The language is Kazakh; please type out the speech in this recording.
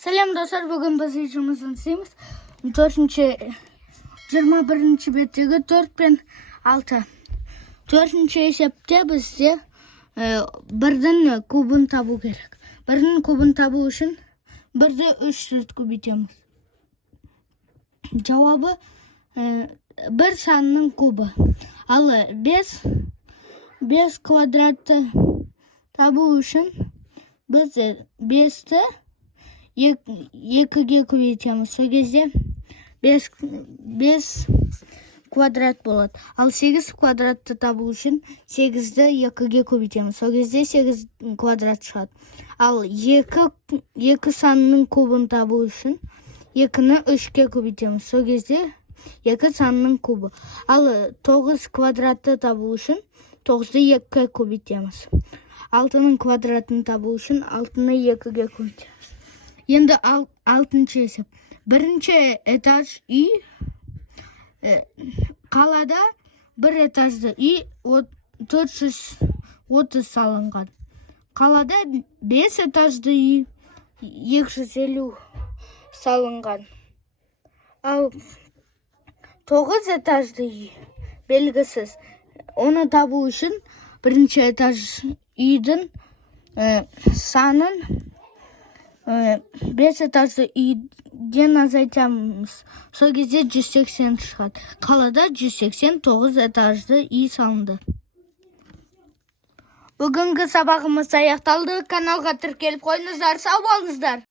Сәлем достар, бүгін біз жұмысын істейміз. 21-ші беттегі 4 пен 6. 4-ші есепте бізде бірдің кубын табу керек. Бірдің кубын табу үшін бірді 3 рет көбейтеміз. Жауабы бір санның кубы. Ал 5 квадратты табу үшін біз 5-ті 2-ге көбейтеміз. Сол кезде 5 квадрат болады. Ал 8 квадратты табу үшін 8-ді 2-ге көбейтеміз. Сол кезде 8 квадрат шығады. Ал 2 санының кубын табу үшін 2-ні 3-ге көбейтеміз. Сол кезде 2 санының кубы. Ал 9 квадратты табу үшін 9-ды 2-ге көбейтеміз. 6-ның квадратын табу үшін 6-ны 2-ге көбейтеміз. Енді 6-шы есеп. Бірінші этаж үй, қалада бір этажды үй 430 салынған. Қалада 5 этажды үй 250 салынған. Ал 9 этажды үй белгісіз. Оны табу үшін бірінші этаж үйдің санын 5 этажды үйден азайтамыз. Сол кезде 180 шығады. Қалада 189 этажды үй салынды. Бүгінгі сабағымыз аяқталды. Каналға тіркеліп қойыңыздар. Сау болыңыздар.